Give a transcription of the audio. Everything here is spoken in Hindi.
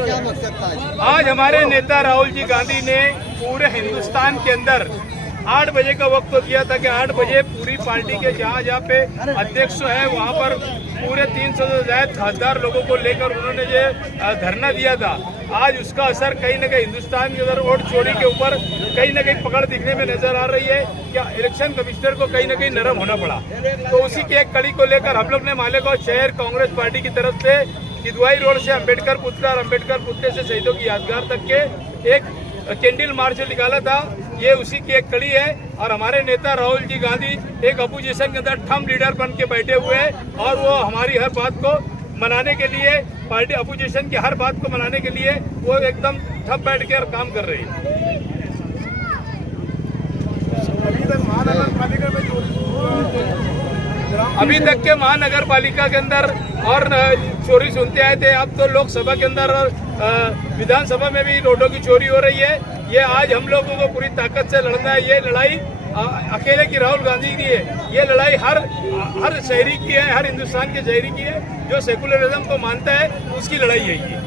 क्या मकसद था आज हमारे नेता राहुल जी गांधी ने पूरे हिंदुस्तान के अंदर 8 बजे का वक्त तो दिया था कि 8 बजे पूरी पार्टी के जहाँ जहाँ पे अध्यक्ष है वहाँ पर पूरे 300 से ज्यादा खासदार लोगों को लेकर उन्होंने जो धरना दिया था। आज उसका असर कहीं न कहीं हिंदुस्तान के अंदर वोट चोरी के ऊपर कहीं न कहीं पकड़ दिखने में नजर आ रही है। क्या इलेक्शन कमिश्नर को कहीं न कहीं नरम होना पड़ा। तो उसी की एक कड़ी को लेकर हम लोग ने मालेगांव शहर कांग्रेस पार्टी की तरफ से किदवाई रोड से अम्बेडकर पुतला और अम्बेडकर पुतले से शहीदों की यादगार तक के एक कैंडल मार्च निकाला था। ये उसी की एक कड़ी है और हमारे नेता राहुल जी गांधी एक अपोजिशन के अंदर ठम लीडर बन के बैठे हुए हैं और वो हमारी हर बात को मनाने के लिए, पार्टी अपोजिशन की हर बात को मनाने के लिए वो एकदम ठप बैठ कर काम कर रही है। अभी तक के महानगर पालिका के अंदर और चोरी सुनते आए थे, अब तो लोकसभा के अंदर और विधानसभा में भी नोटों की चोरी हो रही है। ये आज हम लोगों को पूरी ताकत से लड़ना है। ये लड़ाई अकेले की राहुल गांधी की है, ये लड़ाई हर शहरी की है, हर हिंदुस्तान के शहरी की है जो सेकुलरिज्म को मानता है, उसकी लड़ाई है ये।